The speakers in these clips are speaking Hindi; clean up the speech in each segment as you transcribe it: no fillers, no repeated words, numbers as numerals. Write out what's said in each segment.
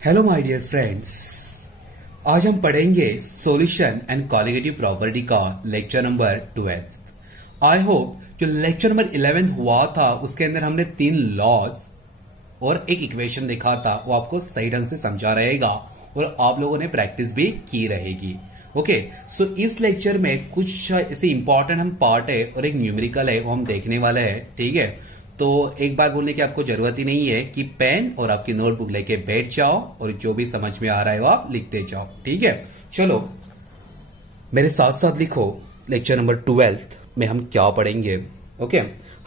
हेलो माय डियर फ्रेंड्स, आज हम पढ़ेंगे सॉल्यूशन एंड कॉलिगेटिव प्रॉपर्टी का लेक्चर नंबर 12। आई होप जो लेक्चर नंबर 11 हुआ था उसके अंदर हमने 3 लॉज और एक इक्वेशन देखा था, वो आपको सही ढंग से समझा रहेगा और आप लोगों ने प्रैक्टिस भी की रहेगी। ओके, सो इस लेक्चर में कुछ ऐसे इंपॉर्टेंट हम पार्ट है और एक न्यूमेरिकल है वो हम देखने वाले हैं। ठीक है, तो एक बात बोलने की आपको जरूरत ही नहीं है कि पेन और आपकी नोटबुक लेके बैठ जाओ और जो भी समझ में आ रहा है वो आप लिखते जाओ। ठीक है, चलो मेरे साथ साथ लिखो लेक्चर नंबर 12 में हम क्या पढ़ेंगे। ओके,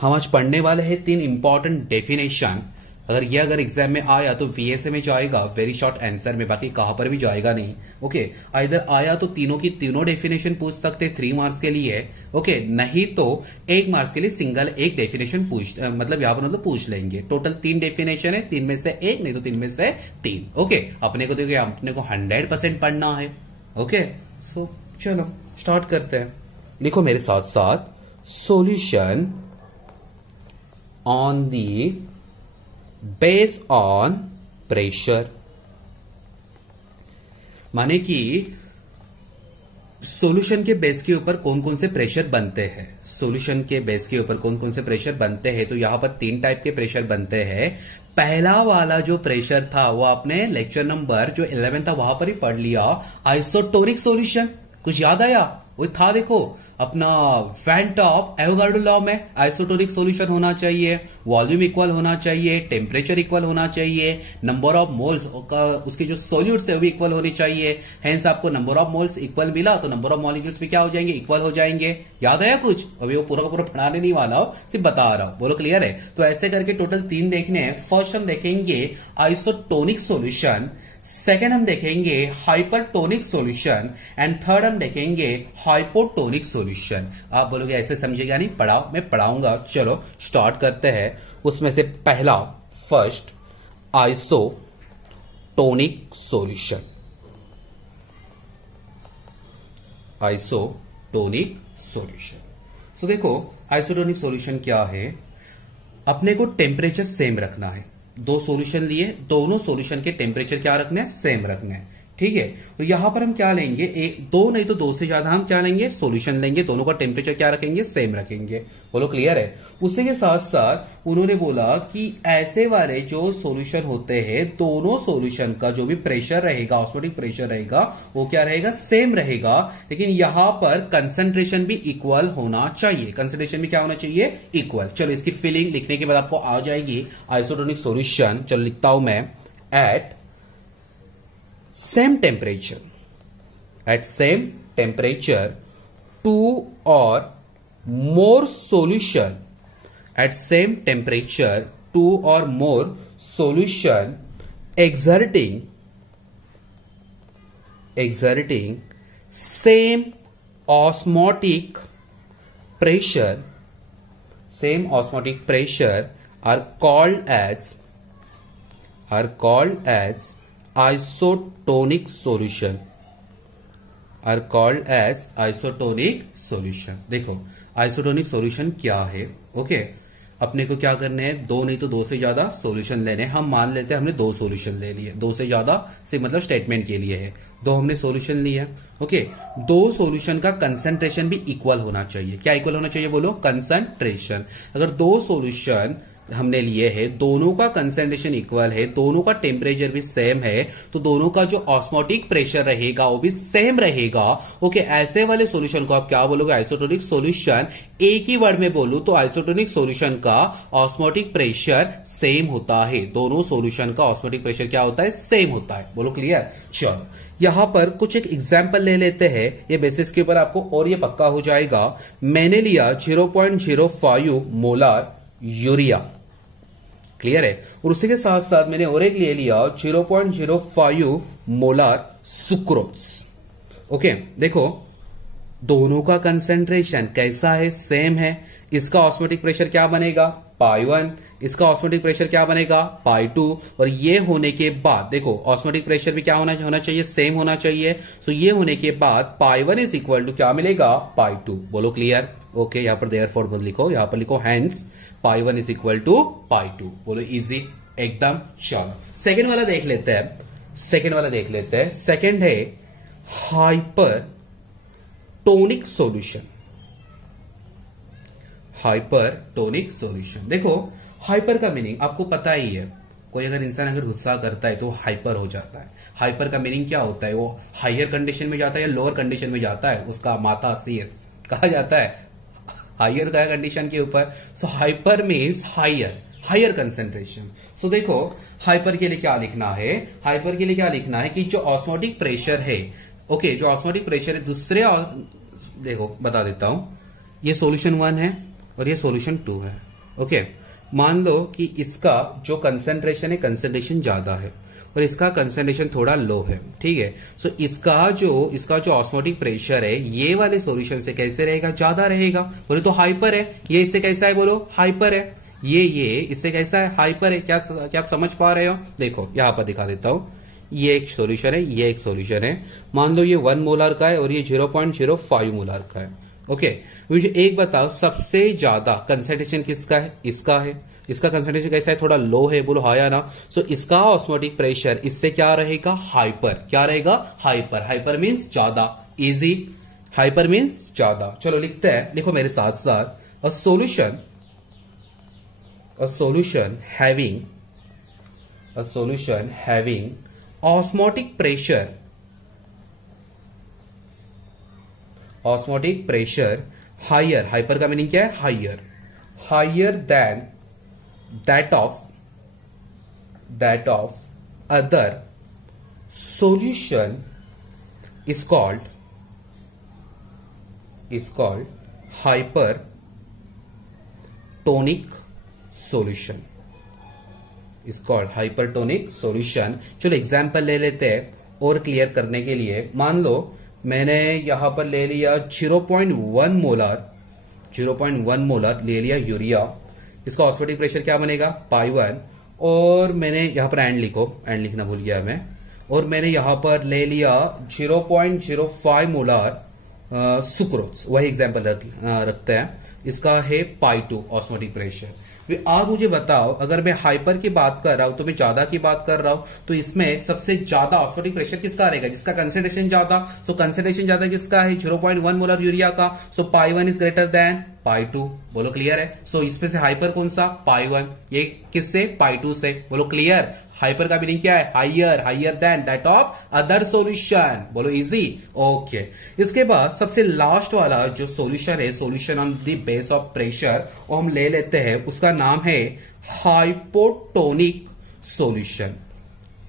हम आज पढ़ने वाले हैं 3 इंपॉर्टेंट डेफिनेशन। अगर एग्जाम में आया तो वीएसए में जाएगा, वेरी शॉर्ट आंसर में, बाकी कहां पर भी जाएगा नहीं। ओके, इधर आया तो तीनों की तीनों डेफिनेशन पूछ सकते 3 मार्क्स के लिए। ओके, नहीं तो 1 मार्क्स के लिए सिंगल एक डेफिनेशन मतलब यहां पर मतलब पूछ लेंगे। टोटल 3 डेफिनेशन है, 3 में से 1 नहीं तो 3 में से 3। ओके, अपने को देखिए अपने को 100% पढ़ना है। ओके, सो चलो स्टार्ट करते हैं। लिखो मेरे साथ साथ, solution on the base on pressure, माने कि सॉल्यूशन के बेस के ऊपर कौन कौन से प्रेशर बनते हैं। सॉल्यूशन के बेस के ऊपर कौन कौन से प्रेशर बनते हैं, तो यहां पर 3 टाइप के प्रेशर बनते हैं। पहला वाला जो प्रेशर था वो आपने लेक्चर नंबर जो 11 था वहां पर ही पढ़ लिया, आइसोटोनिक सॉल्यूशन। कुछ याद आया? वो था, देखो अपना वेंट ऑफ एवोगाड्रो लॉ में आइसोटोनिक सॉल्यूशन होना चाहिए, वॉल्यूम इक्वल होना चाहिए, टेम्परेचर इक्वल होना चाहिए, नंबर ऑफ मोल्स उसके जो सॉल्यूट्स है वो भी इक्वल होने चाहिए। हेंस आपको नंबर ऑफ मोल्स इक्वल मिला तो नंबर ऑफ मॉलिक्यूल्स भी क्या हो जाएंगे, इक्वल हो जाएंगे। याद आया कुछ? अभी वो पूरा का पूरा पढ़ाने नहीं वाला हो, सिर्फ बता रहा हूं। बोलो क्लियर है? तो ऐसे करके टोटल 3 देखने हैं। फर्स्ट हम देखेंगे आइसोटोनिक सॉल्यूशन, सेकेंड हम देखेंगे हाइपरटोनिक सॉल्यूशन एंड थर्ड हम देखेंगे हाइपोटोनिक सॉल्यूशन। आप बोलोगे ऐसे समझेगा नहीं, पढ़ाओ, मैं पढ़ाऊंगा। चलो स्टार्ट करते हैं। उसमें से पहला first isotonic solution. Isotonic solution, so देखो आइसोटोनिक सॉल्यूशन क्या है, अपने को टेम्परेचर सेम रखना है। 2 सॉल्यूशन लिए, दोनों सॉल्यूशन के टेम्परेचर क्या रखने हैं, सेम रखने हैं। ठीक है, और यहां पर हम क्या लेंगे, 2 नहीं तो 2 से ज्यादा हम क्या लेंगे, सॉल्यूशन लेंगे, दोनों का टेम्परेचर क्या रखेंगे, सेम रखेंगे। बोलो क्लियर है? उसी के साथ साथ उन्होंने बोला कि ऐसे वाले जो सॉल्यूशन होते हैं, दोनों सॉल्यूशन का जो भी प्रेशर रहेगा, ऑस्मोटिक प्रेशर रहेगा, वो क्या रहेगा, सेम रहेगा, लेकिन यहां पर कंसंट्रेशन भी इक्वल होना चाहिए। कंसंट्रेशन भी क्या होना चाहिए, इक्वल। चलो इसकी फीलिंग लिखने के बाद आपको आ जाएगी आइसोटोनिक सॉल्यूशन। चलो लिखता हूं मैं, eight same temperature 2 or more solution, at same temperature 2 or more solution exerting same osmotic pressure are called as isotonic solution, are called as isotonic solution। देखो आइसोटोनिक सॉल्यूशन क्या है। ओके, अपने को क्या करने हैं, 2 नहीं तो 2 से ज्यादा सॉल्यूशन लेने। हम मान लेते हैं हमने 2 सॉल्यूशन ले लिए, 2 से ज्यादा से मतलब स्टेटमेंट के लिए है, 2 हमने सॉल्यूशन लिया। ओके, 2 सॉल्यूशन का कंसंट्रेशन भी इक्वल होना चाहिए। क्या इक्वल होना चाहिए, बोलो, कंसंट्रेशन। अगर 2 सॉल्यूशन हमने लिए हैं, दोनों का कंसंट्रेशन इक्वल है, दोनों का टेम्परेचर भी सेम है, तो दोनों का जो ऑस्मोटिक प्रेशर रहेगा वो भी सेम रहेगा। ओके, ऐसे वाले सॉल्यूशन को आप क्या बोलोगे, आइसोटोनिक सॉल्यूशन। एक ही वर्ड में बोलूं तो आइसोटोनिक सॉल्यूशन का ऑस्मोटिक प्रेशर सेम होता है। दोनों सॉल्यूशन का ऑस्मोटिक प्रेशर क्या होता है, सेम होता है। बोलो क्लियर? चलो यहां पर कुछ एक एग्जाम्पल ले लेते हैं, ये बेसिस के ऊपर आपको और ये पक्का हो जाएगा। मैंने लिया 0.05 मोलार यूरिया, क्लियर है, और उसी के साथ साथ मैंने और एक ले लिया 0.05 मोलार सुक्रोज। ओके, देखो दोनों का कंसंट्रेशन कैसा है, सेम है। इसका ऑस्मोटिक प्रेशर क्या बनेगा, पाई 1, इसका ऑस्मोटिक प्रेशर क्या बनेगा, पाई 2। और ये होने के बाद देखो ऑस्मोटिक प्रेशर भी क्या होना चाहिए, सेम होना चाहिए। सो ये होने के बाद पाई 1 इज इक्वल टू क्या मिलेगा, पाई 2। बोलो क्लियर? ओके, यहां पर देयरफॉर मत लिखो, यहां पर लिखो hence pi 1 is equal to pi 2। बोलो इजी एकदम। चलो सेकेंड वाला देख लेते हैं। सेकेंड वाला देख लेते हैं। सेकेंड है हाइपरटोनिक सॉल्यूशन। हाइपरटोनिक सॉल्यूशन, देखो हाइपर का मीनिंग आपको पता ही है, कोई अगर इंसान अगर गुस्सा करता है तो हाइपर हो जाता है। हाइपर का मीनिंग क्या होता है, वो हायर कंडीशन में जाता है या लोअर कंडीशन में जाता है, उसका माथा सिर कहा जाता है हायर का कंडीशन के ऊपर। So hyper means higher concentration. So देखो हाइपर के लिए क्या लिखना है, हाइपर के लिए क्या लिखना है कि जो ऑस्मोटिक प्रेशर है, ओके, जो ऑस्मोटिक प्रेशर है दूसरे, देखो बता देता हूं, ये सॉल्यूशन 1 है और ये सॉल्यूशन 2 है। ओके, मान लो कि इसका जो कंसेंट्रेशन है, कंसेंट्रेशन ज्यादा है और इसका कंसेंट्रेशन थोड़ा लो है, ठीक है। सो इसका जो ऑस्मोटिक प्रेशर है ये वाले सॉल्यूशन से कैसे रहेगा, ज्यादा रहेगा। बोले तो हाइपर है। ये इससे कैसा है, बोलो हाइपर है। ये इससे कैसा है, हाइपर है। क्या आप समझ पा रहे हो? देखो यहां पर दिखा देता हूं, ये एक सॉल्यूशन है, ये एक सॉल्यूशन है। मान लो ये 1 मोलर का है और ये 0.05 मोलर का है। ओके, मुझे एक बताओ सबसे ज्यादा कंसेंट्रेशन किसका है? इसका है। इसका कंसेंट्रेशन कैसा है, थोड़ा लो है, बोलो हाँ या ना। सो इसका ऑस्मोटिक प्रेशर इससे क्या रहेगा, हाइपर। क्या रहेगा, हाइपर। हाइपर मीन्स ज्यादा, इजी। हाइपर मीन्स ज्यादा। चलो लिखते हैं, लिखो मेरे साथ साथ। a solution having osmotic pressure higher, hyper का मीनिंग क्या है, higher than that of other solution is called hypertonic solution, is called hypertonic solution। चलो एग्जाम्पल ले लेते हैं और क्लियर करने के लिए। मान लो मैंने यहां पर ले लिया 0.1 मोलर ले लिया यूरिया। इसका ऑस्मोटिक प्रेशर क्या बनेगा, π1। और मैंने यहां पर एंड लिखना भूल गया मैं। और मैंने यहां पर ले लिया 0.05 मोलर सुक्रोज, वही एग्जाम्पल रखते हैं। इसका है π2 ऑस्मोटिक प्रेशर। आप मुझे बताओ, अगर मैं हाइपर की बात कर रहा हूं तो मैं ज्यादा की बात कर रहा हूं, तो इसमें सबसे ज्यादा ऑस्मोटिक प्रेशर किसका रहेगा, जिसका कंसेंट्रेशन ज्यादा। सो कंसेंट्रेशन ज्यादा किसका है, 0.1 मोलर यूरिया का। सो π1 इज ग्रेटर देन π2। बोलो क्लियर है। सो इसमें से हाइपर कौन सा, π1। ये किससे, π2 से। बोलो क्लियर। हाइपर का मीनिंग क्या है, higher than that of other solution. बोलो इजी। ओके, इसके बाद सबसे लास्ट वाला जो सॉल्यूशन है, solution on the base of pressure, वो हम ले लेते हैं। उसका नाम है हाइपोटोनिक सॉल्यूशन।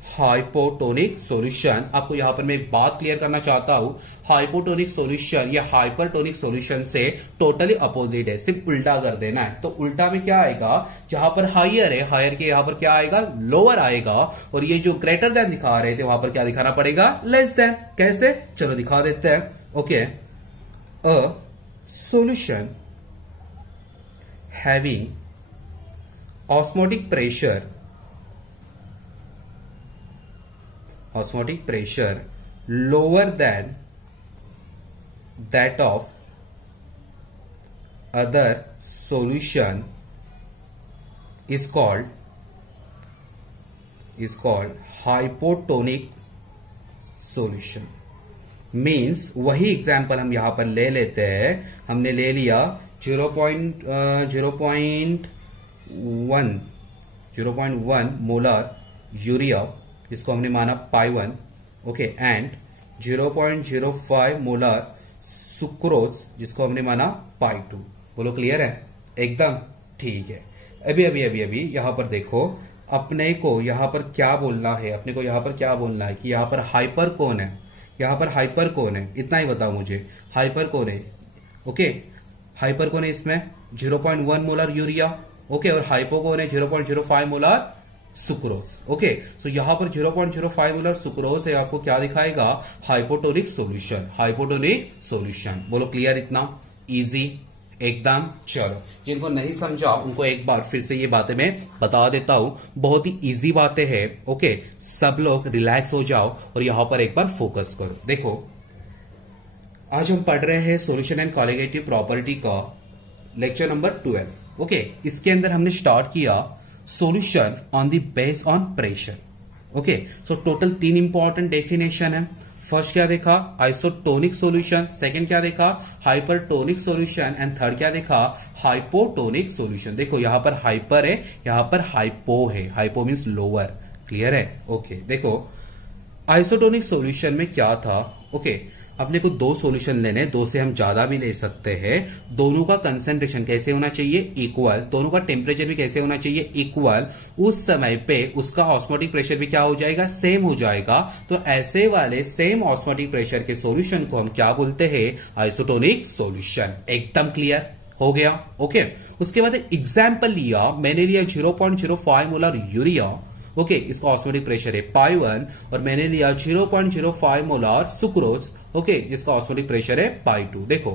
Hypotonic solution. आपको यहां पर मैं एक बात क्लियर करना चाहता हूं, हाइपोटोनिक सॉल्यूशन या हाइपरटोनिक सॉल्यूशन से टोटली अपोजिट है, सिर्फ उल्टा कर देना है। तो उल्टा में क्या आएगा, जहां पर हायर है, हायर के यहां पर क्या आएगा, लोअर आएगा। और ये जो ग्रेटर देन दिखा रहे थे वहां पर क्या दिखाना पड़ेगा, लेस देन। कैसे, चलो दिखा देते हैं। Okay, a solution having osmotic pressure lower than that of other solution is called hypotonic solution। Means वही एग्जाम्पल हम यहां पर ले लेते हैं। हमने ले लिया 0.1 मोलर यूरिया, जिसको हमने माना π1। ओके, एंड 0.05 मोलर सुक्रोज, जिसको हमने माना π2। बोलो क्लियर है, एकदम ठीक है। अभी यहां पर देखो, अपने को यहां पर क्या बोलना है, कि यहां पर हाइपर कौन है, इतना ही बताओ मुझे। हाइपर कौन है, ओके, हाइपर कौन है इसमें, 0.1 मोलर यूरिया। ओके, और हाइपो कौन है, 0.05 मोलर सुक्रोज। ओके, सो यहां पर 0.05 मोलर सुक्रोज है, आपको क्या दिखाएगा, हाइपोटोनिक सॉल्यूशन। बोलो क्लियर, इतना इजी एकदम। चलो, जिनको नहीं समझा उनको एक बार फिर से ये बातें मैं बता देता हूं, बहुत ही इजी बातें हैं। ओके, सब लोग रिलैक्स हो जाओ और यहां पर एक बार फोकस करो। देखो, आज हम पढ़ रहे हैं सॉल्यूशन एंड कॉलिगेटिव प्रॉपर्टी का लेक्चर नंबर 12। ओके, इसके अंदर हमने स्टार्ट किया solution on the base on pressure. Okay, so total 3 important definition है। फर्स्ट क्या देखा, आइसोटोनिक सॉल्यूशन, सेकंड क्या देखा, हाइपरटोनिक सॉल्यूशन, एंड थर्ड क्या देखा, हाइपोटोनिक सॉल्यूशन। देखो यहां पर हाइपर है, यहां पर हाइपो है, हाइपो मींस लोअर। क्लियर है? ओके, देखो आइसोटोनिक सॉल्यूशन में क्या था। ओके, अपने को 2 सॉल्यूशन लेने, 2 से हम ज्यादा भी ले सकते हैं। दोनों का कंसंट्रेशन कैसे होना चाहिए, इक्वल। दोनों का टेम्परेचर भी कैसे होना चाहिए, इक्वल। उस समय पे उसका ऑस्मोटिक प्रेशर भी क्या हो जाएगा, सेम हो जाएगा। तो ऐसे वाले सेम ऑस्मोटिक प्रेशर के सॉल्यूशन को हम क्या बोलते हैं, आइसोटोनिक सॉल्यूशन। एकदम क्लियर हो गया? ओके, उसके बाद एग्जाम्पल लिया, मैंने लिया 0.05 मोलर यूरिया। ओके, इसका ऑस्मोटिक प्रेशर है π1, और मैंने लिया 0.05 मोलर सुक्रोज। ओके, जिसका ऑस्मोटिक प्रेशर है π2। देखो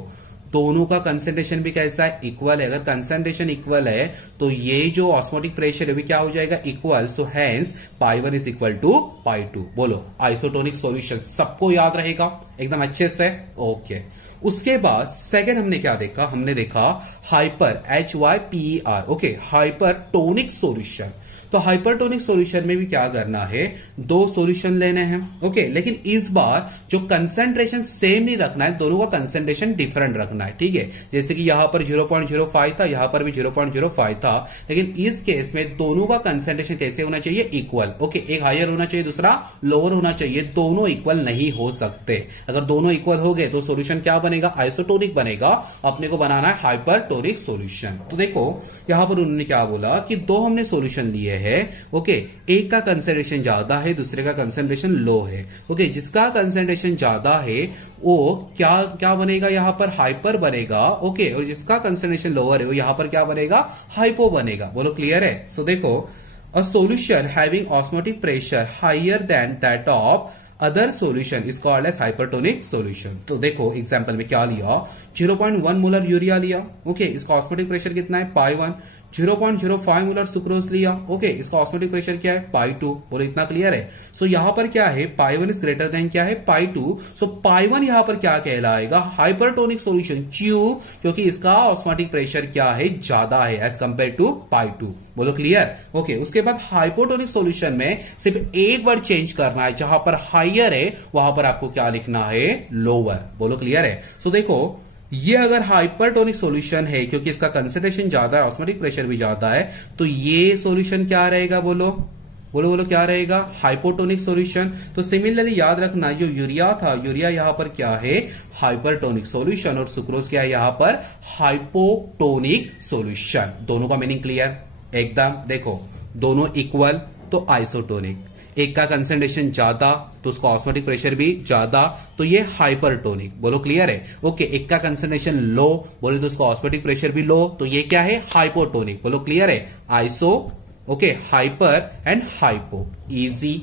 दोनों का कंसंट्रेशन भी कैसा है, इक्वल है। अगर कंसंट्रेशन इक्वल है तो ये जो ऑस्मोटिक प्रेशर है भी क्या हो जाएगा, equal. So hence π1 is equal to π2। बोलो आइसोटोनिक सॉल्यूशन सबको याद रहेगा एकदम अच्छे से? ओके, उसके बाद सेकंड हमने क्या देखा, हमने देखा hyper, HYPER। Okay, hypertonic solution. तो हाइपरटोनिक सॉल्यूशन में भी क्या करना है, 2 सॉल्यूशन लेने हैं। ओके, लेकिन इस बार जो कंसंट्रेशन सेम नहीं रखना है, दोनों का कंसंट्रेशन डिफरेंट रखना है। ठीक है, जैसे कि यहां पर 0.05 था, यहां पर भी 0.05 था, लेकिन इस केस में दोनों का कंसंट्रेशन कैसे होना चाहिए, इक्वल। ओके, एक हायर होना चाहिए, दूसरा लोअर होना चाहिए, दोनों इक्वल नहीं हो सकते। अगर दोनों इक्वल हो गए तो सॉल्यूशन क्या बनेगा, आइसोटोनिक बनेगा। अपने को बनाना है हाइपरटोनिक सॉल्यूशन। तो देखो यहां पर उन्होंने क्या बोला कि 2 हमने सॉल्यूशन लिए है। ओके, एक का कंसंट्रेशन ज्यादा है, दूसरे का कंसंट्रेशन लो है। ओके, जिसका कंसंट्रेशन ज्यादा है वो क्या क्या बनेगा, यहां पर हाइपर बनेगा। ओके, और जिसका कंसंट्रेशन लोअर है वो यहां पर क्या बनेगा, हाइपो बनेगा। बोलो क्लियर है? सो देखो a solution having osmotic pressure higher than that of other solution is called as hypertonic solution. तो देखो एग्जांपल में क्या लिया, 0.1 मोलर यूरिया लिया। ओके, इसका ऑस्मोटिक प्रेशर कितना है, π1। 0.05 मोलर सुक्रोज लिया। ओके, इसका ऑस्मोटिक प्रेशर क्या है, π2। बोलो इतना क्लियर है? सो यहां पर क्या है, π1 इज ग्रेटर देन क्या है, π2। सो π1 यहां पर क्या कहलाएगा, हाइपरटोनिक सॉल्यूशन। क्यों? क्योंकि इसका ऑस्मोटिक प्रेशर क्या है, ज्यादा है एज कंपेयर टू π2। बोलो क्लियर? ओके, उसके बाद हाइपोटोनिक सॉल्यूशन में सिर्फ एक वर्ड चेंज करना है, जहां पर हायर है वहां पर आपको क्या लिखना है, लोअर। बोलो क्लियर है? सो देखो ये अगर हाइपरटोनिक सॉल्यूशन है, क्योंकि इसका कंसंट्रेशन ज्यादा है, ऑस्मोटिक प्रेशर भी ज्यादा है, तो ये सॉल्यूशन क्या रहेगा, बोलो बोलो बोलो क्या रहेगा, हाइपोटोनिक सॉल्यूशन। तो सिमिलरली याद रखना जो यूरिया था, यूरिया यहां पर क्या है, हाइपरटोनिक सॉल्यूशन, और सुक्रोज क्या है यहां पर, हाइपोटोनिक सॉल्यूशन। दोनों का मीनिंग क्लियर एकदम? देखो दोनों इक्वल तो आइसोटोनिक, एक का कंसंट्रेशन ज्यादा तो उसका ऑस्मोटिक प्रेशर भी ज्यादा, तो ये हाइपरटोनिक। बोलो क्लियर है? ओके, एक का कंसंट्रेशन लो बोले तो उसका ऑस्मोटिक प्रेशर भी लो, तो ये क्या है, हाइपोटोनिक। बोलो क्लियर है? Iso, okay, hyper and hypo. Easy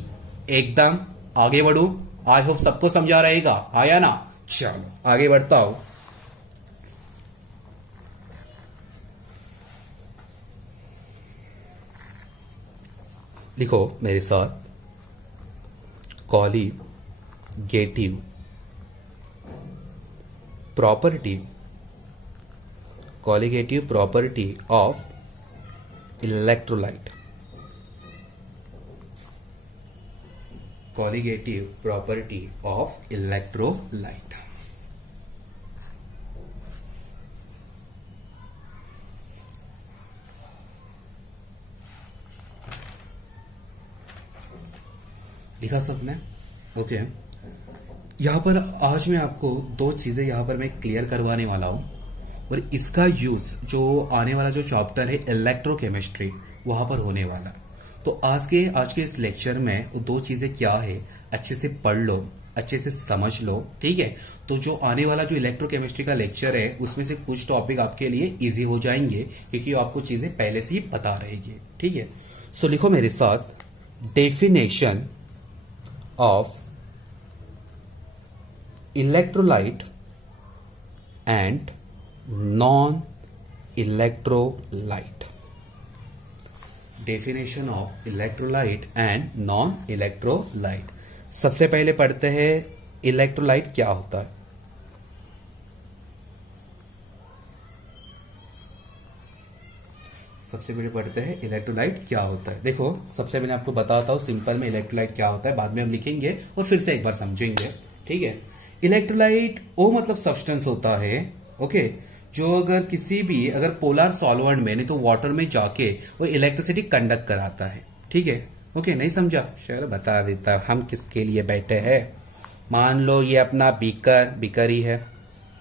एकदम। आगे बढ़ू, आई होप सबको समझा रहेगा, आया ना? चलो आगे बढ़ता हूं। लिखो मेरे साथ, colligative property, colligative property of electrolyte, colligative property of electrolyte. लिखा सबने? ओके, यहां पर आज मैं आपको 2 चीजें यहां पर मैं क्लियर करवाने वाला हूं, और इसका यूज जो आने वाला जो चैप्टर है इलेक्ट्रोकेमिस्ट्री वहां पर होने वाला है। तो आज के इस लेक्चर में वो 2 चीजें क्या है अच्छे से पढ़ लो, अच्छे से समझ लो, ठीक है? तो जो आने वाला जो इलेक्ट्रोकेमिस्ट्री का लेक्चर है उसमें से कुछ टॉपिक आपके लिए इजी हो जाएंगे, क्योंकि आपको चीजें पहले से ही पता रहेगी, ठीक है? सो लिखो मेरे साथ, definition of electrolyte and non-electrolyte. Definition of electrolyte and non-electrolyte. सबसे पहले पढ़ते हैं इलेक्ट्रोलाइट क्या होता है। सबसे पहले पढ़ते हैं इलेक्ट्रोलाइट क्या होता है। देखो सबसे पहले आपको बताता हूँ सिंपल में इलेक्ट्रोलाइट क्या होता है, बाद में हम लिखेंगे और फिर से एक बार समझेंगे। ठीक है, इलेक्ट्रोलाइट वो मतलब सब्सटेंस होता है ओके, जो अगर किसी भी अगर पोलर सॉल्वेंट में नहीं तो वाटर में जाके वो इलेक्ट्रिसिटी कंडक्ट कराता है। ठीक है ओके, नहीं समझा? चलो बता देता हम किसके लिए बैठे हैं। मान लो ये अपना बीकर ही है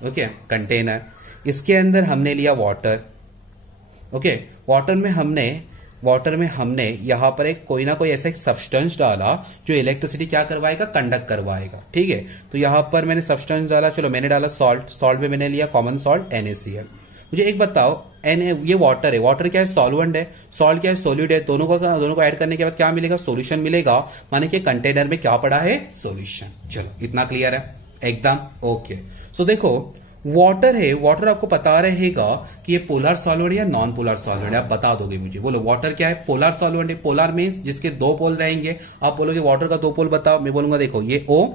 ओके, कंटेनर, इसके अंदर हमने लिया वाटर ओके, वाटर में हमने यहां पर एक कोई ना कोई ऐसा एक सब्सटेंस डाला जो इलेक्ट्रिसिटी क्या करवाएगा, कंडक्ट करवाएगा। ठीक है, तो यहां पर मैंने सब्सटेंस डाला, चलो मैंने डाला सॉल्ट में मैंने लिया कॉमन सॉल्ट NaCl। मुझे एक बताओ ये वाटर है, वाटर क्या है, सॉल्वेंट है, सॉल्ट क्या है, सॉलिड है, दोनों को ऐड करने के बाद क्या मिलेगा, सॉल्यूशन मिलेगा, माने कि कंटेनर में क्या पड़ा है, सॉल्यूशन। चलो इतना क्लियर है एकदम ओके। सो देखो वाटर है, वाटर आपको पता रहेगा कि ये पोलर सॉल्वेंट या नॉन पोलर सॉल्वेंट है, आप बता दोगे मुझे। बोलो वाटर क्या है, पोलर सॉल्वेंट है। पोलर मीन्स जिसके दो पोल रहेंगे। आप बोलोगे वाटर का दो पोल बताओ, मैं बोलूंगा देखो ये O,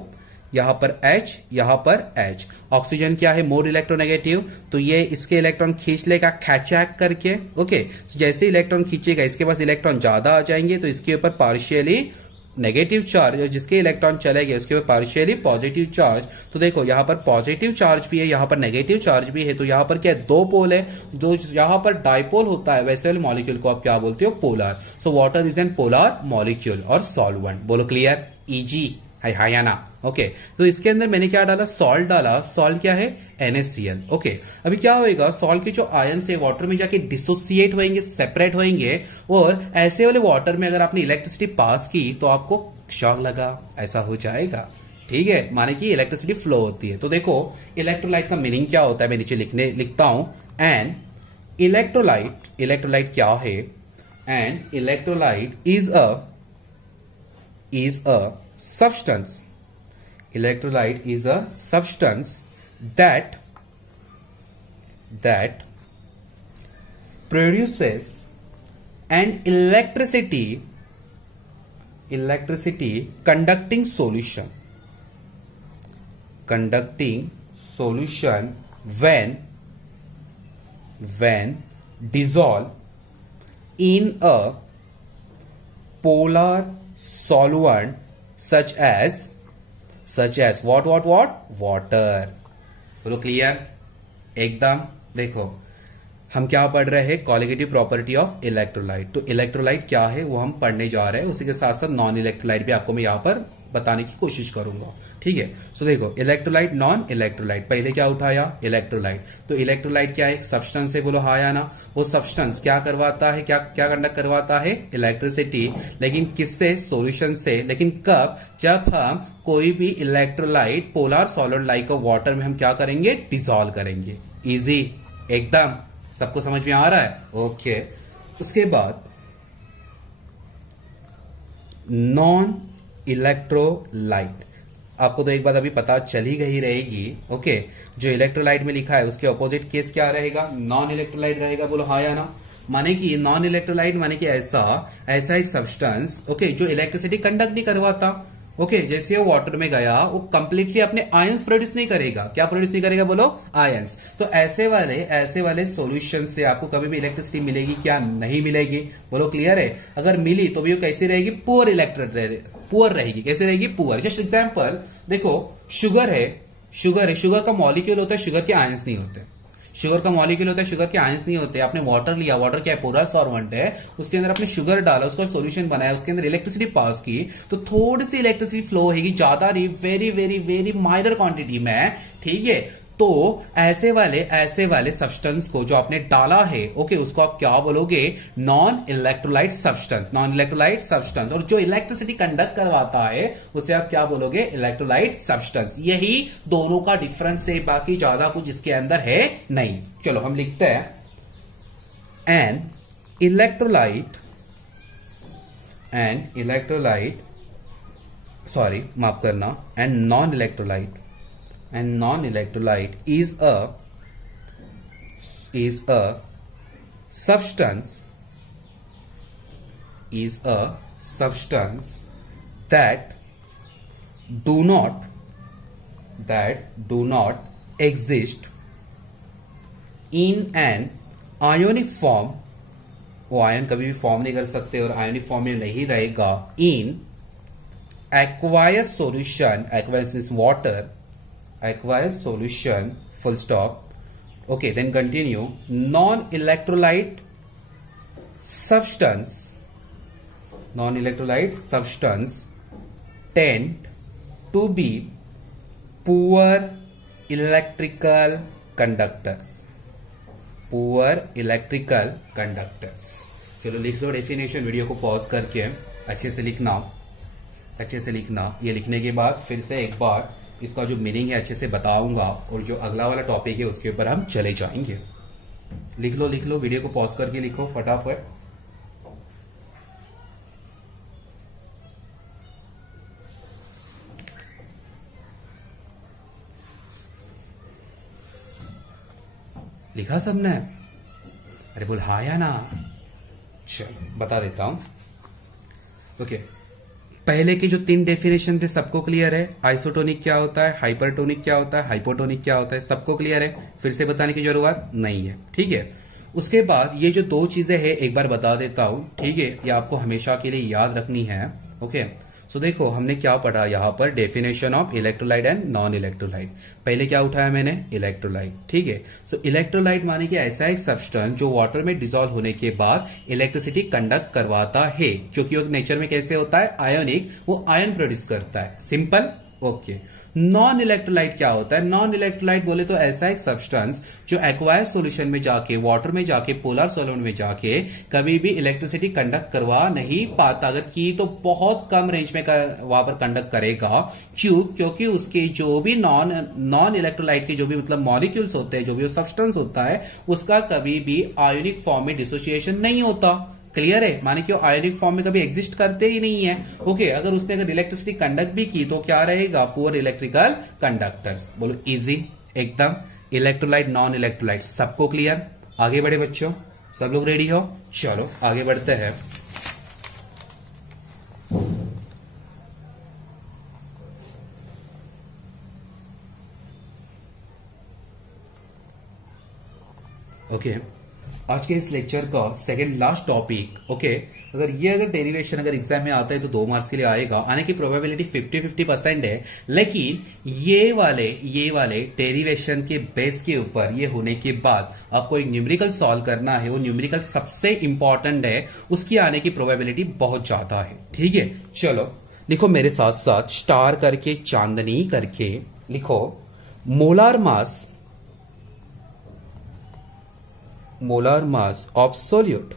यहां पर H, यहां पर H। ऑक्सीजन क्या है, मोर इलेक्ट्रोनेगेटिव, तो ये इसके इलेक्ट्रॉन खींच लेगा खैचैक करके ओके। जैसे इलेक्ट्रॉन खींचेगा इसके पास इलेक्ट्रॉन ज्यादा आ जाएंगे तो इसके ऊपर पार्शियली नेगेटिव चार्ज, और जिसके इलेक्ट्रॉन चले गए उसके ऊपर पार्शियली पॉजिटिव चार्ज। तो देखो यहां पर पॉजिटिव चार्ज भी है, यहां पर नेगेटिव चार्ज भी है, तो यहां पर क्या है, दो पोल है। जो यहां पर डाइपोल होता है वैसे वाले मॉलिक्यूल को आप क्या बोलते हो, polar. So water is N polar molecule और सॉल्वेंट। बोलो क्लियर, इजी हाय या ना ओके। तो इसके अंदर मैंने क्या डाला, सॉल्ट डाला। सॉल्ट क्या है, NaCl ओके। अभी क्या होएगा, सॉल्ट के जो आयन से वाटर में जाके डिसोसिएट होएंगे, सेपरेट होएंगे, और ऐसे वाले वाटर में अगर आपने इलेक्ट्रिसिटी पास की तो आपको शॉक लगा, ऐसा हो जाएगा। ठीक है, माने कि इलेक्ट्रिसिटी फ्लो होती है। तो देखो इलेक्ट्रोलाइट का मीनिंग क्या होता है, मैं नीचे लिखता हूं। एंड इलेक्ट्रोलाइट क्या है, and electrolyte is a substance. Electrolyte is a substance that produces an electricity conducting solution when dissolved in a polar solvent such as what water। बोलो क्लियर एकदम। देखो हम क्या पढ़ रहे हैं, कॉलिगेटिव प्रॉपर्टी ऑफ इलेक्ट्रोलाइट। तो इलेक्ट्रोलाइट क्या है वो हम पढ़ने जा रहे हैं, उसी के साथ साथ नॉन इलेक्ट्रोलाइट भी आपको मैं यहां पर बताने की कोशिश करूंगा। ठीक है, सो देखो इलेक्ट्रोलाइट, नॉन इलेक्ट्रोलाइट, पहले क्या उठाया, इलेक्ट्रोलाइट। तो इलेक्ट्रोलाइट क्या है, एक सब्सटेंस है, बोलो हाँ या ना। वो सब्सटेंस क्या करवाता है, क्या कंडक्ट करवाता है, इलेक्ट्रिसिटी, लेकिन किससे, सॉल्यूशन से। लेकिन कब, जब हम कोई भी electrolyte polar solid like of water में हम क्या करेंगे, डिसॉल्व करेंगे। इजी एकदम, सबको समझ में आ रहा है ओके। उसके बाद नॉन इलेक्ट्रोलाइट, आपको तो एक बात अभी पता चल ही गई रहेगी ओके। जो इलेक्ट्रोलाइट में लिखा है उसके ऑपोजिट केस क्या रहेगा, नॉन इलेक्ट्रोलाइट रहेगा। बोलो हाँ या ना। माने कि नॉन इलेक्ट्रोलाइट माने कि ऐसा एक सब्सटेंस ओके जो इलेक्ट्रिसिटी कंडक्ट नहीं करवाता ओके। जैसे वो वाटर में गया वो कंप्लीटली अपने आयंस प्रोड्यूस नहीं करेगा। क्या प्रोड्यूस नहीं करेगा, बोलो आयंस। तो ऐसे वाले सॉल्यूशन से आपको कभी भी इलेक्ट्रिसिटी मिलेगी क्या, नहीं मिलेगी। बोलो क्लियर है। अगर मिली तो भी वो कैसी रहेगी, पुअर रहेगी। कैसे रहेगी, पुअर। जस्ट एग्जांपल देखो, शुगर है, शुगर का मॉलिक्यूल होता है, शुगर के आयंस नहीं होते। शुगर का मॉलिक्यूल होता है, शुगर के आयंस नहीं होते। आपने वाटर लिया, वाटर क्या है, पोलर सॉल्वेंट है, उसके अंदर आपने शुगर डाला, उसका सॉल्यूशन बनाया, उसके अंदर इलेक्ट्रिसिटी पास की, तो थोड़ी सी इलेक्ट्रिसिटी फ्लो होगी, ज्यादा नहीं, very very very minor quantity में। ठीक है, तो ऐसे वाले सब्सटेंस को जो आपने डाला है ओके, उसको आप क्या बोलोगे, नॉन इलेक्ट्रोलाइट सब्सटेंस। और जो इलेक्ट्रिसिटी कंडक्ट करवाता है उसे आप क्या बोलोगे, इलेक्ट्रोलाइट सब्सटेंस। यही दोनों का डिफरेंस है, बाकी ज्यादा कुछ इसके अंदर है नहीं। चलो हम लिखते हैं, एन इलेक्ट्रोलाइट सॉरी माफ करना, and non electrolyte is a substance that do not exist in an ionic form वो आयन कभी भी फॉर्म नहीं कर सकते और आयनिक फॉर्म में नहीं रहेगा इन aqueous solution, aqueous means water, aqueous solution, full stop. Okay, then continue. Non-electrolyte substance tend to be poor electrical conductors. चलो लिख लो डेफिनेशन, वीडियो को पॉज करके अच्छे से लिखना। ये लिखने के बाद फिर से एक बार इसका जो मीनिंग है अच्छे से बताऊंगा और जो अगला वाला टॉपिक है उसके ऊपर हम चले जाएंगे। लिख लो, वीडियो को पॉज करके लिखो फटाफट। लिखा सबने? अरे बोल हाँ या ना। चलो बता देता हूं। ओके, पहले के जो 3 डेफिनेशन थे सबको क्लियर है? आइसोटोनिक क्या होता है, हाइपरटोनिक क्या होता है, हाइपोटोनिक क्या होता है, सबको क्लियर है? फिर से बताने की जरूरत नहीं है, ठीक है। उसके बाद ये जो 2 चीजें हैं एक बार बता देता हूं, ठीक है, ये आपको हमेशा के लिए याद रखनी है। ओके, सो देखो हमने क्या पढ़ा यहाँ पर, definition of electrolyte and non electrolyte. पहले क्या उठाया मैंने? इलेक्ट्रोलाइट, ठीक है। सो इलेक्ट्रोलाइट माने कि ऐसा एक सब्सटेंस जो वाटर में डिसॉल्व होने के बाद इलेक्ट्रिसिटी कंडक्ट करवाता है, क्योंकि वो नेचर में कैसे होता है? आयोनिक, वो आयन प्रोड्यूस करता है। Simple, okay. नॉन इलेक्ट्रोलाइट क्या होता है? नॉन इलेक्ट्रोलाइट बोले तो ऐसा एक सब्सटेंस जो एक्वायस सॉल्यूशन में जाके, वाटर में जाके, पोलर सॉल्यूशन में जाके कभी भी इलेक्ट्रिसिटी कंडक्ट करवा नहीं पाता। अगर की तो बहुत कम रेंज में वहां पर कंडक्ट करेगा। क्यों? क्योंकि उसके जो भी नॉन इलेक्ट्रोलाइट के जो भी मतलब मॉलिक्यूल्स होते हैं, जो भी सब्सटेंस होता है, उसका कभी भी आयोनिक फॉर्म में डिसोसिएशन नहीं होता। क्लियर है? माने कि आयोनिक फॉर्म में कभी एग्जिस्ट करते ही नहीं है। ओके, अगर उसने अगर इलेक्ट्रिसिटी कंडक्ट भी की तो क्या रहेगा? Poor electrical conductors. बोलो इजी एकदम। इलेक्ट्रोलाइट, नॉन इलेक्ट्रोलाइट, सबको क्लियर? आगे बढ़े बच्चों, सब लोग रेडी हो? चलो आगे बढ़ते हैं। ओके, आज के इस लेक्चर का सेकंड लास्ट टॉपिक। ओके, अगर डेरिवेशन अगर एग्जाम में आता है तो 2 मार्क्स के लिए आएगा। आने की प्रोबेबिलिटी 50-50% है, लेकिन ये वाले डेरिवेशन के बेस के ऊपर ये होने के बाद आपको एक न्यूमेरिकल सॉल्व करना है। वो न्यूमेरिकल सबसे इंपॉर्टेंट है, उसकी आने की प्रोबेबिलिटी बहुत ज्यादा है, ठीक है। चलो लिखो मेरे साथ साथ, स्टार करके, चांदनी करके लिखो। Molar mass of solute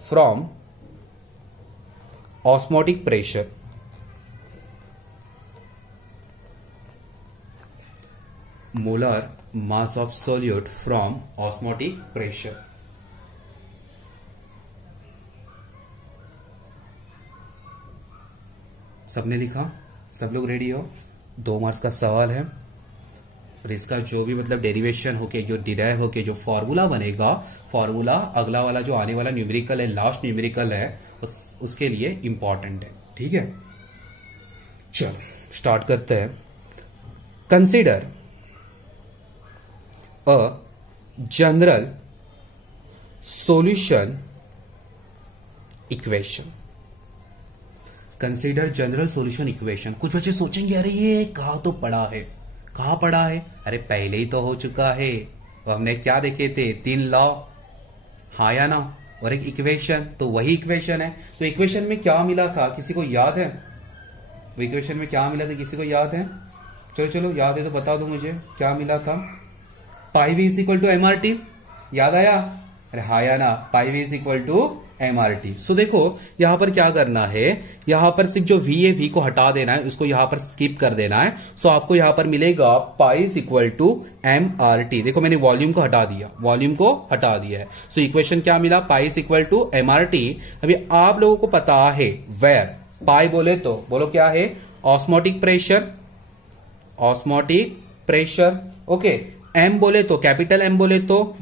from osmotic pressure. Molar mass of solute from osmotic pressure. सबने लिखा? सब लोग रेडी हो? 2 मार्क्स का सवाल है और इसका जो भी मतलब डेरिवेशन होके, जो डिराइव होके जो फॉर्मूला बनेगा, फॉर्मूला अगला वाला जो आने वाला न्यूमेरिकल है, लास्ट न्यूमेरिकल है, उसके लिए इंपॉर्टेंट है, ठीक है। चलो स्टार्ट करते हैं। Consider a general solution equation. Consider general solution equation. कुछ बच्चे सोचेंगे अरे ये कहाँ तो पढ़ा है, कहाँ पढ़ा है? अरे पहले ही तो हो चुका है। तो हमने क्या देखे थे? 3 लॉ, हाँ या ना, और एक इक्वेशन। तो वही इक्वेशन है। तो इक्वेशन में क्या मिला था, किसी को याद है? वो इक्वेशन में क्या मिला था, किसी को याद है? चलो याद है तो बता दो मुझे, क्या मिला था? Pi V is equal to MRT। याद आया? अरे हाँ या ना, pi V is equal to MRT। So देखो यहां पर क्या करना है, यहां पर सिर्फ जो V है, V को हटा देना है, उसको यहां पर स्किप कर देना है। सो आपको यहां पर मिलेगा pi is equal to MRT। देखो मैंने वॉल्यूम को हटा दिया है। सो इक्वेशन क्या मिला? Pi is equal to MRT। अभी आप लोगों को पता है वेयर पाई बोले तो बोलो क्या है? Osmotic pressure. ओके, M बोले तो, कैपिटल M बोले तो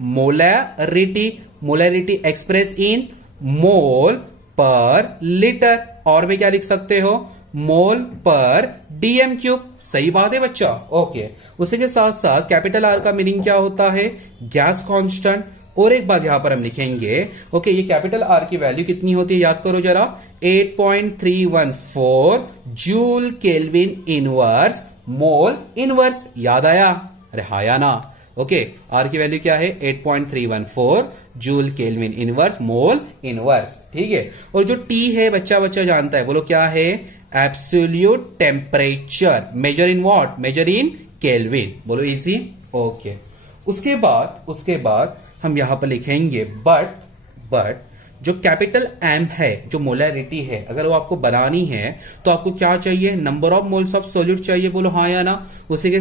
मोलैरिटी एक्सप्रेस इन मोल पर लीटर, और भी क्या लिख सकते हो? मोल पर DM क्यूब। सही बात है बच्चा, ओके। उसी के साथ साथ कैपिटल R का मीनिंग क्या होता है? Gas constant. और एक बात यहां पर हम लिखेंगे, ओके, ये कैपिटल आर की वैल्यू कितनी होती है, याद करो जरा, 8.314 joule kelvin inverse mole inverse. याद आया? अरे हाया ना। ओके, आर की वैल्यू क्या है, 8.314 joule kelvin inverse mole inverse. ठीक है, और जो टी है बच्चा बच्चा जानता है, बोलो क्या है, absolute temperature, measure in what, measure in kelvin. बोलो इजी। ओके, उसके बाद हम यहां पर लिखेंगे बट जो कैपिटल एम है, जो मोलैरिटी है, अगर वो आपको बनानी है तो आपको क्या चाहिए, number of moles of solute चाहिए। बोलो हाँ या ना। उसी के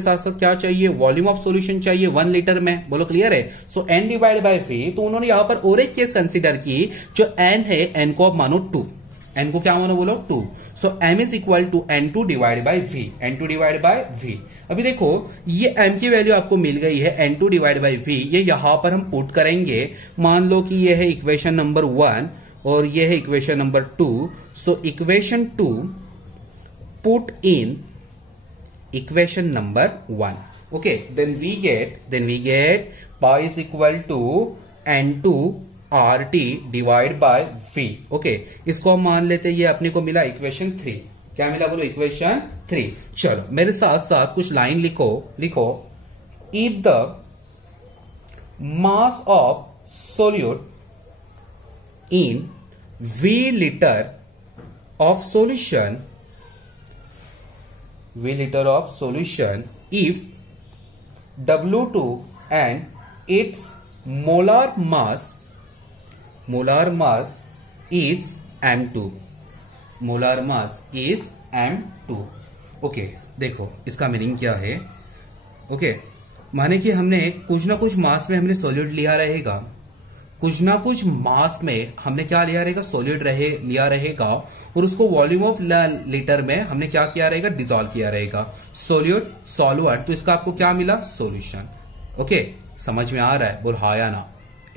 साथ साथ क्या चाहिए, वॉल्यूम ऑफ सॉल्यूशन चाहिए 1 लीटर में। बोलो क्लियर है। सो एन डिवाइड बाय वी। तो उन्होंने यहां पर और एक केस कंसीडर की, जो एन है, एन को आप मानो 2, एन को क्या मानो, बोलो 2। So M is equal to N2 divide by V, N2 divide by V. अभी देखो ये m की वैल्यू आपको मिल गई है N2 डिवाइड बाई वी, ये यहां पर हम पुट करेंगे। मान लो कि ये है इक्वेशन नंबर 1 और ये है equation number 2। So equation 2 put in equation number 1। Okay, then we get pi is equal to N2 RT divide by V। Okay, इसको हम मान लेते, ये अपने को मिला इक्वेशन 3। क्या मिला, बोलो इक्वेशन 3। चलो मेरे साथ साथ कुछ लाइन लिखो। If the mass of solute in V litre of solution if W2 and its molar mass is M2। Molar mass is M2। Okay, देखो इसका मीनिंग क्या है। ओके, माने कि हमने कुछ ना कुछ मास में हमने सॉल्यूट लिया रहेगा, कुछ ना कुछ मास में हमने क्या लिया रहेगा, सॉल्यूट लिया रहेगा, और उसको वॉल्यूम ऑफ लीटर में हमने क्या किया रहेगा, डिसॉल्व किया रहेगा। सॉल्यूट सॉल्वेंट, तो इसका आपको क्या मिला, सॉल्यूशन। ओके, समझ में आ रहा है, बोल हाँ या ना,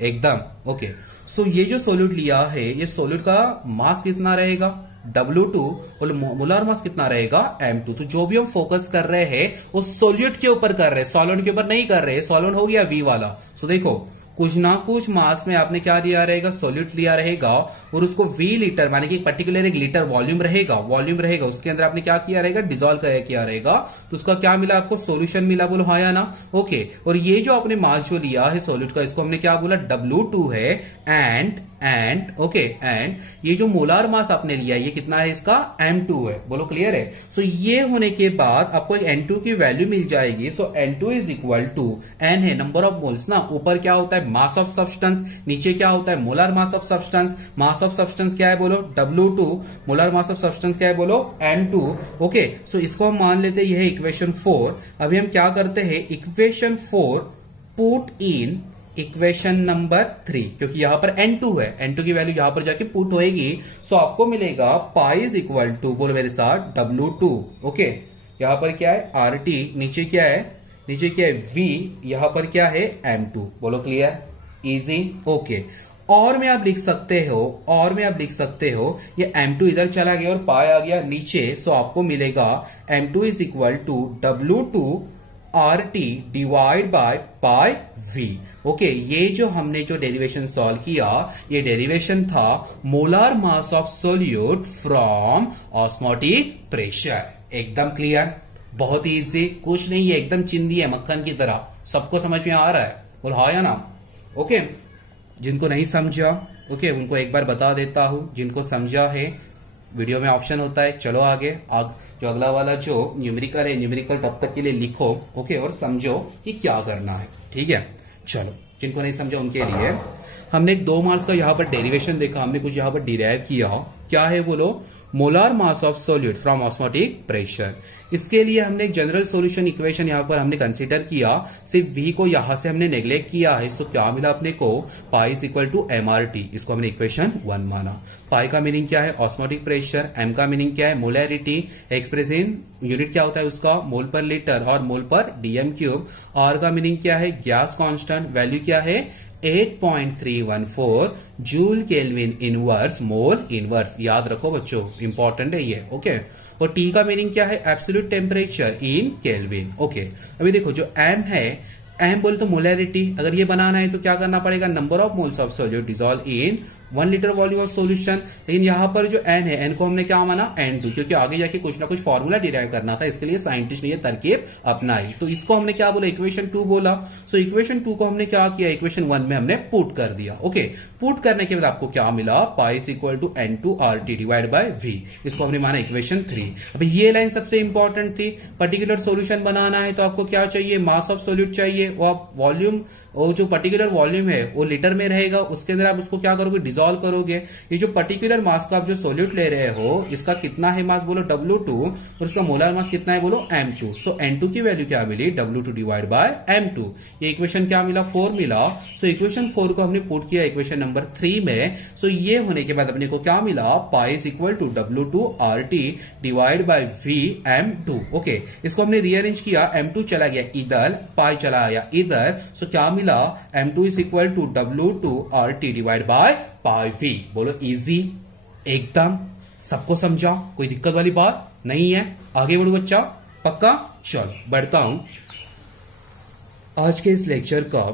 एकदम। ओके, सो ये जो सॉल्यूट लिया है, ये सॉल्यूट का मास कितना रहेगा, W2, और मोलार मास कितना रहेगा, M2। तो जो भी हम फोकस कर रहे हैं वो सॉल्यूट के ऊपर कर रहे हैं, सॉल्वेंट के ऊपर नहीं कर रहे हैं। सॉल्वेंट हो गया V वाला। सो देखो कुछ ना कुछ मास में आपने क्या लिया रहेगा, सॉल्यूट लिया रहेगा, और उसको V लीटर माने कि पर्टिकुलर एक लीटर वॉल्यूम रहेगा, उसके अंदर आपने क्या किया रहेगा, डिसॉल्व किया रहेगा। तो उसका क्या मिला आपको, सॉल्यूशन मिला। बोलो हाँ या ना। ओके, और ये जो आपने मास जो लिया है सॉल्यूट का, इसको हमने क्या बोला, W2 है। एंड ये जो मोलार मास आपने लिया ये कितना है, इसका M2 है। बोलो क्लियर है। सो ये होने के बाद आपको N2 की वैल्यू मिल जाएगी। So N2 is equal to, N है नंबर ऑफ मोल्स ना, ऊपर क्या होता है, मास ऑफ सब्सटेंस, नीचे क्या होता है, molar mass of substance. Mass of substance क्या है, बोलो W2, molar mass of substance क्या है, बोलो M2। ओके, सो इसको हम मान लेते हैं ये है इक्वेशन 4। अभी हम क्या करते हैं, equation 4 put in equation number 3, क्योंकि यहां पर N2 है, N2 की वैल्यू यहां पर जाके पुट होएगी। सो आपको मिलेगा पाई इज इक्वल टू, बोलो मेरे साथ, W2। ओके, यहां पर क्या है, RT, नीचे क्या है V, यहां पर क्या है, M2। बोलो क्लियर, इजी। ओके, और में आप लिख सकते हो ये M2 इधर चला गया और पाई आ गया नीचे। सो आपको मिलेगा M2 is equal to W2 RT divide by pi V। Okay, ये जो हमने जो डेरिवेशन सॉल्व किया, ये डेरिवेशन था molar mass of solute from osmotic pressure. एकदम क्लियर, बहुत इजी, कुछ नहीं है, एकदम चिंदी है मक्खन की तरह। सबको समझ में आ रहा है, बोल हाँ या ना। ओके, जिनको नहीं समझा ओके उनको एक बार बता देता हूं, जिनको समझा है वीडियो में ऑप्शन होता है। चलो आगे जो अगला वाला जो न्यूमेरिकल है, न्यूमेरिकल तब तक के लिए लिखो ओके, और समझो कि क्या करना है। ठीक है, चलो जिनको नहीं समझा उनके लिए हमने एक 2 मार्क्स का यहाँ पर डेरिवेशन देखा, हमने कुछ यहाँ पर डिराइव किया। क्या है बोलो, molar mass of solute from osmotic pressure. इसके लिए हमने एक जनरल सॉल्यूशन इक्वेशन यहाँ पर हमने कंसीडर किया, सिर्फ V को यहां से हमने नेग्लेक्ट किया है। सो क्या मिला अपने को, pi is equal to MRT, इसको हमने इक्वेशन 1 माना। पाई का मीनिंग क्या है, ऑस्मोटिक प्रेशर। M का मीनिंग क्या है, मोलैरिटी। एक्सप्रेस इन यूनिट क्या होता है उसका, मोल पर लीटर और मोल पर DM³। R का मीनिंग क्या है, गैस कांस्टेंट, वैल्यू क्या है 8.314 joule kelvin inverse mole inverse. याद रखो बच्चों, इंपॉर्टेंट है ये। ओके, और T का मीनिंग क्या है, absolute temperature in kelvin. Okay, अभी देखो जो M है, एम बोले तो मोलैरिटी, अगर ये बनाना है तो क्या करना पड़ेगा, number of moles of solute dissolve in 1 litre volume of solution. लेकिन यहाँ पर जो एन है, एन को हमने क्या माना, N2, क्योंकि आगे जाके कुछ ना कुछ फॉर्मूला डिराइव करना था, इसके लिए साइंटिस्ट ने ये तरकीब अपनाई। तो इसको हमने क्या बोला, इक्वेशन 2 बोला। सो इक्वेशन 2 को हमने क्या किया, इक्वेशन 1 में हमने पुट कर दिया। ओके, पुट करने के बाद आपको क्या मिला, pi is equal to N2RT divide by V। इसको हमने माना इक्वेशन 3। अभी ये लाइन सबसे इंपॉर्टेंट थी। पर्टिकुलर सोल्यूशन बनाना है तो आपको क्या चाहिए, मास ऑफ सोल्यूट चाहिए। वो आप वॉल्यूम, वो जो पर्टिकुलर वॉल्यूम है वो लीटर में रहेगा, उसके अंदर आप उसको क्या करोगे, डिसॉल्व करोगे। ये जो पर्टिकुलर मास का आप जो सोल्यूट ले रहे हो, इसका कितना है मास बोलो W2, और इसका मोलर मास कितना है बोलो M2। सो N2 की वैल्यू क्या मिली, W2 डिवाइड बाय M2। ये इक्वेशन क्या मिला, 4 मिला। सो इक्वेशन 4 को हमने पुट किया इक्वेशन नंबर 3 में। सो ये होने के बाद अपने को क्या मिला, pi is equal to W2RT divide by V M2। Okay, इसको हमने रीअरेंज किया, M2 चला गया इधर, पाई चला आया इधर। सो क्या मिला, M2 is equal to W2RT divide by pi V। बोलो इजी, एकदम सबको समझा, कोई दिक्कत वाली बात नहीं है। आगे बढ़ो बच्चा, पक्का। चलो बढ़ता हूं आज के इस लेक्चर का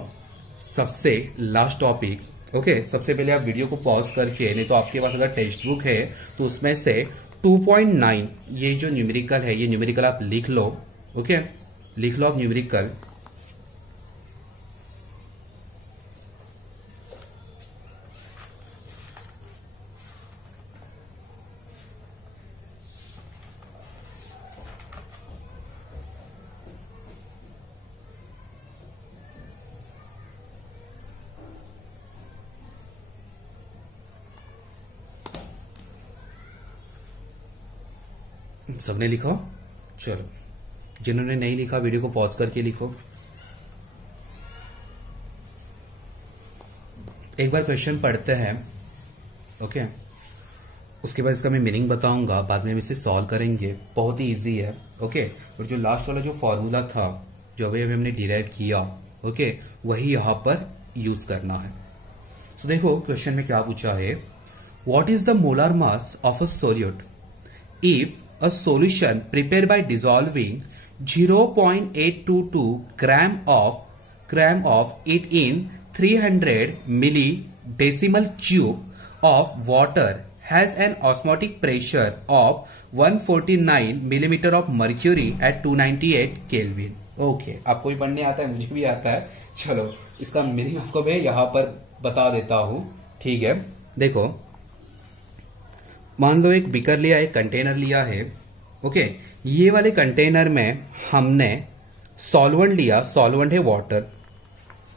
सबसे लास्ट टॉपिक। ओके, सबसे पहले आप वीडियो को पॉज करके, नहीं तो आपके पास अगर टेक्स्ट बुक है तो उसमें से 2.9 ये जो न्यूमेरिकल है, ये न्यूमेरिकल आप लिख लो। ओके, लिख लो आप न्यूमेरिकल। सबने लिखो, चलो जिन्होंने नहीं लिखा वीडियो को पॉज करके लिखो। एक बार क्वेश्चन पढ़ते हैं। ओके, उसके बाद इसका मैं मीनिंग बताऊंगा, बाद में हम इसे सॉल्व करेंगे। बहुत ही इजी है। ओके, और जो लास्ट वाला जो फॉर्मूला था, जो अभी हमने डिराइव किया, ओके, वही यहां पर यूज करना है। सो देखो क्वेश्चन में क्या पूछा है, what is the molar mass of a solute if a solution prepared by dissolving 0.822 gram of it in 300 milli-decimal cube of water has an osmotic pressure of 149 millimeter of mercury at 298 Kelvin। Okay, आपको भी पढ़ने आता है, मुझे भी आता है। चलो इसका मीनिंग आपको मैं यहां पर बता देता हूं। ठीक है, देखो मान लो एक बीकर लिया, एक कंटेनर लिया है। ओके, ये वाले कंटेनर में हमने सॉल्वेंट लिया, सॉल्वेंट है वाटर।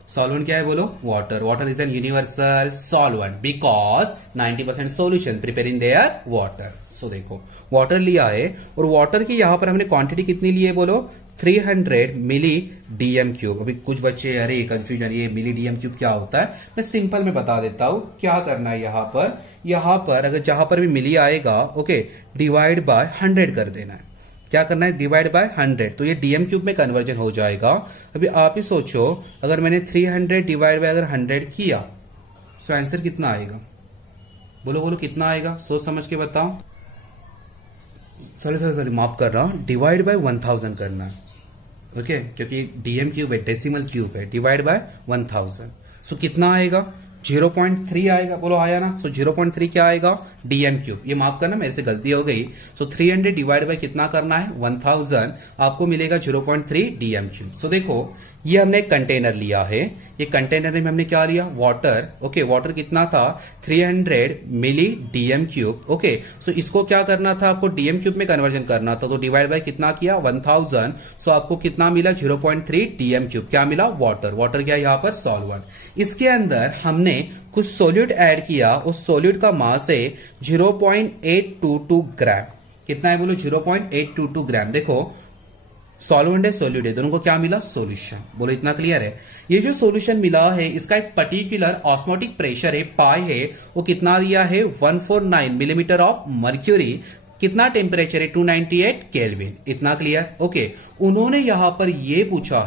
सॉल्वेंट क्या है बोलो, water. Water is an universal solvent because 90% solution prepare in there water. So देखो वाटर लिया है, और वाटर की यहां पर हमने क्वांटिटी कितनी ली है बोलो, 300 मिली डीएम क्यूब। अभी कुछ बच्चे अरे कंफ्यूजन, ये मिली डीएम क्यूब क्या होता है, मैं सिंपल में बता देता हूं। क्या करना है यहां पर अगर जहां पर भी मिली आएगा, ओके, डिवाइड बाय 100 कर देना है। क्या करना है, डिवाइड बाय 100, तो ये डीएम क्यूब में कन्वर्जन हो जाएगा। अभी आप ही सोचो, अगर मैंने 300 डिवाइड बाय अगर 100 किया, सो आंसर कितना आएगा, बोलो बोलो कितना आएगा, सोच समझ के बताओ। सॉरी माफ कर रहा हूं, डिवाइड बाय 1000 करना है। ओके, क्योंकि डीएम क्यूब है, डेसिमल क्यूब है, डिवाइड बाय 1000। सो कितना आएगा, 0.3 आएगा। बोलो आया ना। सो 0.3 क्या आएगा, डीएम क्यूब। ये माफ करना, मेरे से गलती हो गई। सो 300 डिवाइड बाय कितना करना है, 1000, आपको मिलेगा 0.3 डीएम क्यूब। सो देखो ये हमने एक कंटेनर लिया है, ये कंटेनर में हमने क्या लिया, वाटर। ओके, वाटर कितना था, 300 मिली डीएम क्यूब। ओके, सो इसको क्या करना था, आपको डीएम क्यूब में कन्वर्जन करना था, तो डिवाइड बाय कितना किया, 1000। सो आपको कितना मिला, 0.3 डीएम क्यूब। क्या मिला, वाटर। वाटर क्या यहाँ पर, सॉल्वेंट। इसके अंदर हमने कुछ सोल्यूट ऐड किया, उस सोल्यूट का मास है 0.822 ग्राम। कितना है बोलो, 0.822 ग्राम। देखो सॉल्वेंट है, सोल्यूट है, दोनों को क्या मिला, सॉल्यूशन। बोलो इतना क्लियर है। ये जो सॉल्यूशन मिला है, इसका एक पर्टिकुलर ऑस्मोटिक प्रेशर है, पाई है, वो कितना दिया है, 149 मिलीमीटर ऑफ मर्क्यूरी। कितना टेम्परेचर है, 298 केल्विन। इतना क्लियर। ओके, उन्होंने यहां पर ये पूछा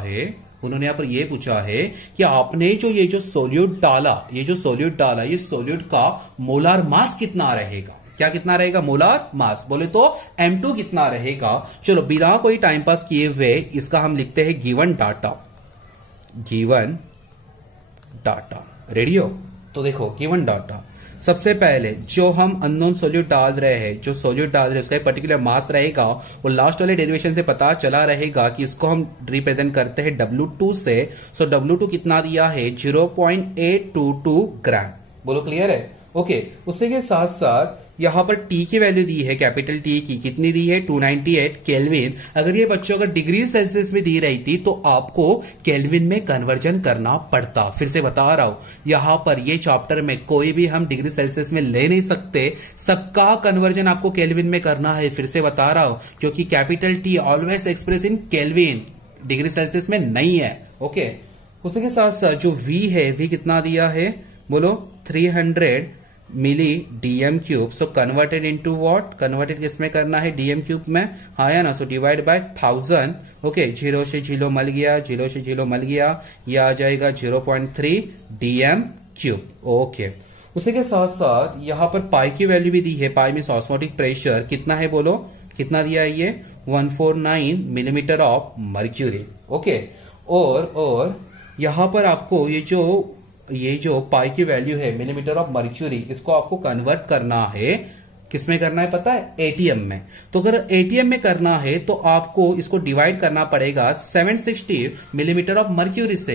है कि आपने ये जो सोल्यूट डाला, ये सोल्यूट का मोलार मास कितना रहेगा। क्या कितना रहेगा, मोलार मास। बोले तो M2 कितना रहेगा। चलो बिना कोई टाइम पास किए हुए इसका हम लिखते हैं given data. Given data. Ready हो? तो देखो गिवन डाटा, सबसे पहले जो हम अननोन सोल्यूट डाल रहे हैं, जो सोल्यूट डाल रहे हैं उसका एक पर्टिकुलर मास रहेगा, और लास्ट वाले डेरिवेशन से पता चला रहेगा कि इसको हम रिप्रेजेंट करते हैं W2 से। सो W2 कितना दिया है? 0.822 ग्राम। बोलो क्लियर है? ओके। उसी के साथ साथ यहां पर टी की वैल्यू दी है, कैपिटल टी की कितनी दी है? 298 केल्विन। अगर ये बच्चों अगर डिग्री सेल्सियस में दी रही थी तो आपको केल्विन में कन्वर्जन करना पड़ता। फिर से बता रहा हूं, यहां पर ये चैप्टर में कोई भी हम डिग्री सेल्सियस में ले नहीं सकते, सबका कन्वर्जन आपको केल्विन में करना है। फिर से बता रहा हूं, क्योंकि capital T always express in kelvin, degree Celsius में नहीं है। ओके। उसी के साथ साथ जो V है, V कितना दिया है? बोलो 300 मिली dm cube. So converted into what? Converted किसमें करना है? डीएम क्यूब में। हाँ या ना? So divide by 1000। ओके। 0 से 0 मल गया, 0 से 0 मल गया, यह आ जाएगा 0.3 डीएम क्यूब। ओके। उसी के साथ साथ यहां पर पाई की वैल्यू भी दी है। पाई में ऑस्मोटिक प्रेशर कितना है? बोलो कितना दिया है ये? 149 मिलीमीटर ऑफ मर्क्यूरी। ओके। और यहां पर आपको ये जो पाई की वैल्यू है मिलीमीटर ऑफ मर्क्यूरी, इसको आपको कन्वर्ट करना है, किसमें करना है पता है? एटीएम में। तो अगर एटीएम में करना है तो आपको इसको डिवाइड करना पड़ेगा 760 मिलीमीटर ऑफ मर्क्यूरी से।